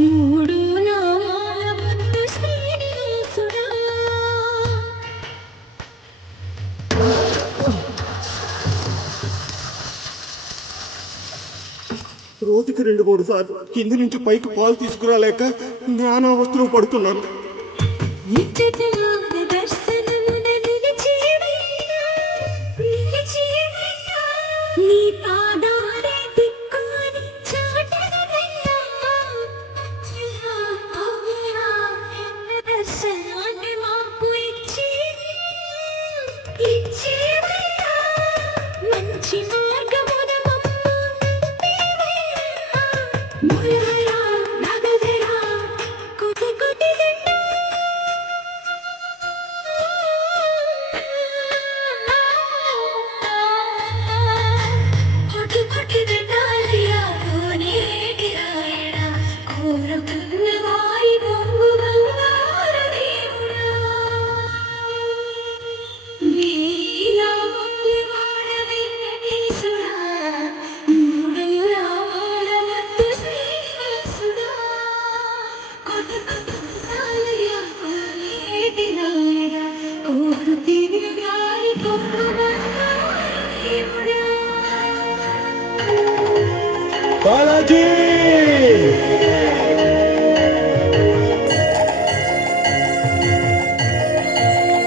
మూడు నామాల ముద్దు శ్రీనివాసుడా. రోజుకి 2-3 సార్లు కింది నుంచి పైకి పాలు తీసుకురాలేక జ్ఞానావస్థలో పడుతున్నాను. నిత్యతలాగ దర్శనమున నిలిచేవయ్యా, నిలిచేవయ్యా. నీ పాదాలే దిక్కు అని చాటెదనయ్యా. అయ్యా, నిన్న దర్శనాన్ని మాకు ఇచ్చేవయ్యా. మంచి మార్గమున మమ్ము నడిపేవయ్యా. మురహర నగధర కోటి కోటి దండ. కోటి కోటి దండాలయ్యా కోనేటి రాయడా. కోరకున్న వారి కొంగు బంగారు దేవుడా. వీరాముని వాడ వెంకటేశుడా. మూడు రామాల ముద్దు శ్రీనివాసుడా. కోటి కోటి దండాలయ్యా కోనేటి రాయడా. కోరుతిని వారి కొంగు బంగారు దేవుడా. బాలాజీ